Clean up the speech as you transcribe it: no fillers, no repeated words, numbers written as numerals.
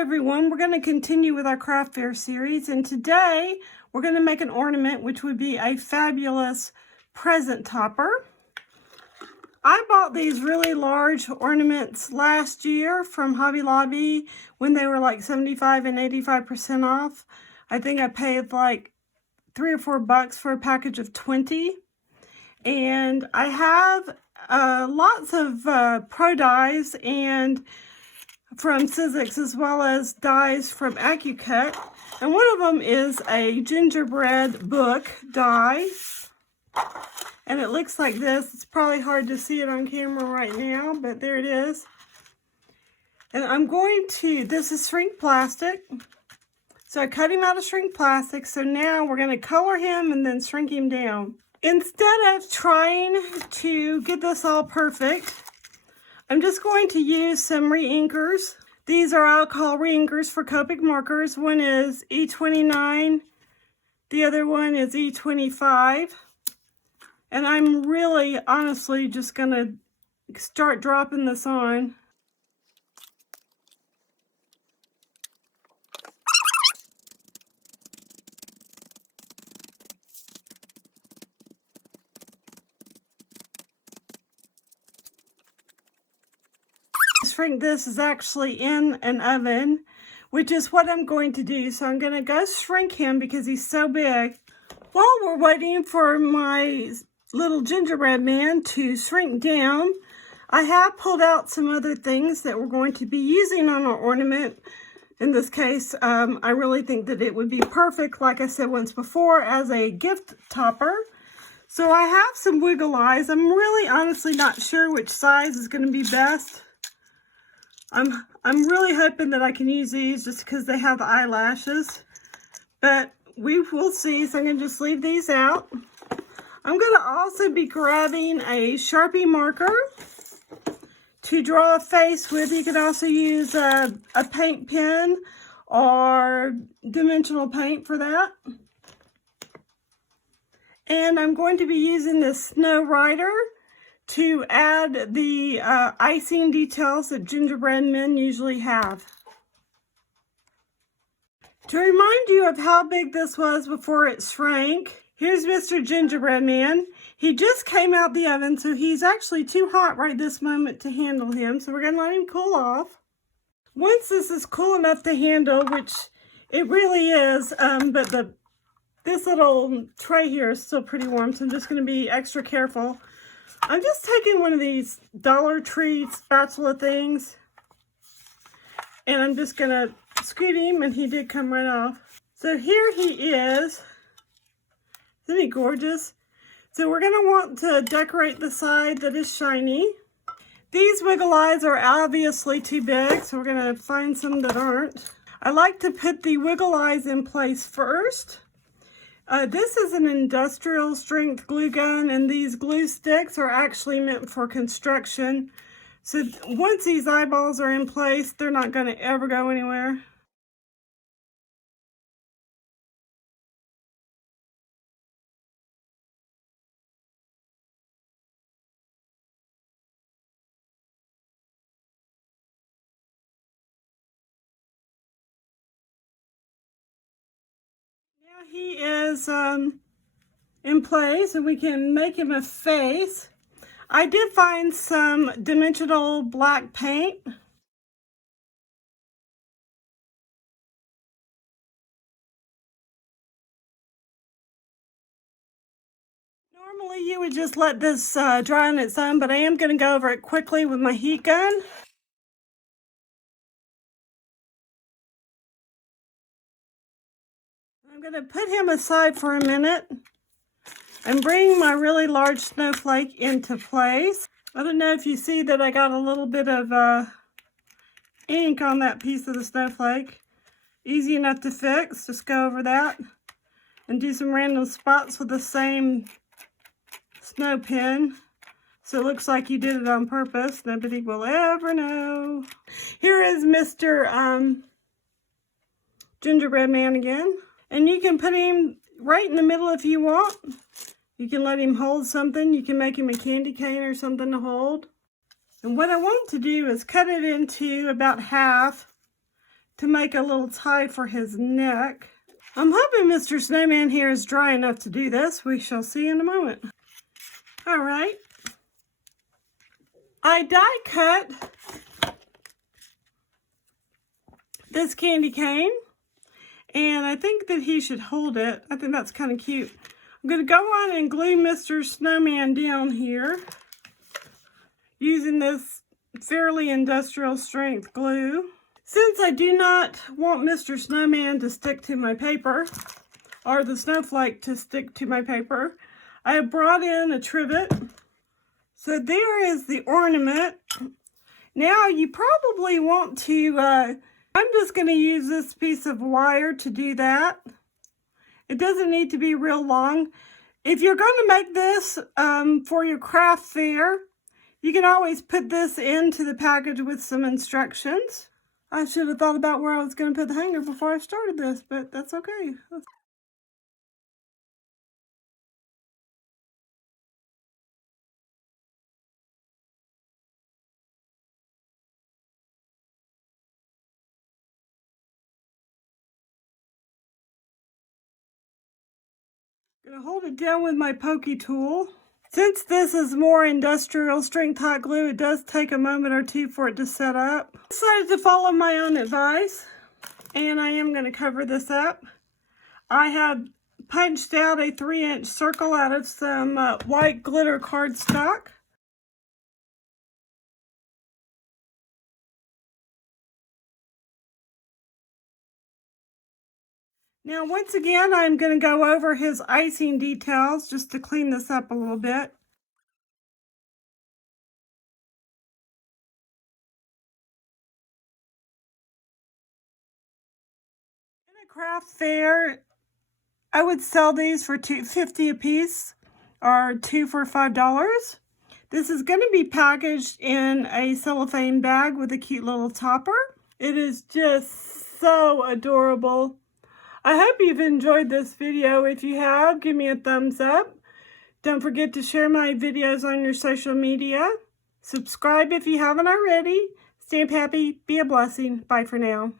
everyone, we're going to continue with our craft fair series, and today we're going to make an ornament which would be a fabulous present topper. I bought these really large ornaments last year from Hobby Lobby when they were like 75 and 85% off. I think I paid like $3 or $4 for a package of 20. And I have lots of pro dies and from Sizzix, as well as dies from AccuCut, and one of them is a gingerbread book die, and it looks like this. It's probably hard to see it on camera right now, but there it is. And I'm going to, this is shrink plastic, so I cut him out of shrink plastic. So now we're going to color him and then shrink him down. Instead of trying to get this all perfect, I'm just going to use some re-inkers. These are alcohol re-inkers for Copic markers. One is E29, the other one is E25. And I'm really, honestly, just going to start dropping this on. Shrink this is actually in an oven, which is what I'm going to do. So I'm going to go shrink him because he's so big. While we're waiting for my little gingerbread man to shrink down, I have pulled out some other things that we're going to be using on our ornament. In this case, I really think that it would be perfect, like I said once before, as a gift topper. So I have some wiggle eyes. I'm really honestly not sure which size is going to be best. I'm really hoping that I can use these just because they have the eyelashes, but we will see. So I'm going to just leave these out. I'm going to also be grabbing a Sharpie marker to draw a face with. You could also use a paint pen or dimensional paint for that. And I'm going to be using this Snow Rider to add the icing details that gingerbread men usually have. To remind you of how big this was before it shrank, here's Mr. Gingerbread Man. He just came out the oven, so he's actually too hot right this moment to handle him, so we're going to let him cool off. Once this is cool enough to handle, which it really is, but this little tray here is still pretty warm, so I'm just going to be extra careful. I'm just taking one of these Dollar Tree spatula things, and I'm just going to scoot him, and he did come right off. So here he is. Isn't he gorgeous? So we're going to want to decorate the side that is shiny. These wiggle eyes are obviously too big, so we're going to find some that aren't. I like to put the wiggle eyes in place first. This is an industrial strength glue gun, and these glue sticks are actually meant for construction. So once these eyeballs are in place, they're not going to ever go anywhere. He is in place, and we can make him a face. I did find some dimensional black paint. Normally you would just let this dry on its own, but I am going to go over it quickly with my heat gun. I'm going to put him aside for a minute and bring my really large snowflake into place. I don't know if you see that I got a little bit of ink on that piece of the snowflake. Easy enough to fix. Just go over that and do some random spots with the same snow pen, so it looks like you did it on purpose. Nobody will ever know. Here is Mr. Gingerbread Man again. And you can put him right in the middle if you want. You can let him hold something. You can make him a candy cane or something to hold. And what I want to do is cut it into about half to make a little tie for his neck. I'm hoping Mr. Snowman here is dry enough to do this. We shall see in a moment. All right. I die cut this candy cane, and I think that he should hold it. I think that's kind of cute. I'm going to go on and glue Mr. Snowman down here using this fairly industrial strength glue. Since I do not want Mr. Snowman to stick to my paper, or the snowflake to stick to my paper, I have brought in a trivet. So there is the ornament. Now you probably want to, I'm just going to use this piece of wire to do that. It doesn't need to be real long. If you're going to make this for your craft fair, you can always put this into the package with some instructions. I should have thought about where I was going to put the hanger before I started this, but that's okay. I'm going to hold it down with my pokey tool. Since this is more industrial strength hot glue, it does take a moment or two for it to set up. I decided to follow my own advice, and I am going to cover this up. I have punched out a 3-inch circle out of some white glitter cardstock. Now, once again, I'm going to go over his icing details just to clean this up a little bit. In a craft fair, I would sell these for $2.50 a piece, or 2 for $5. This is going to be packaged in a cellophane bag with a cute little topper. It is just so adorable. I hope you've enjoyed this video. If you have, give me a thumbs up. Don't forget to share my videos on your social media. Subscribe if you haven't already. Stay happy, be a blessing. Bye for now.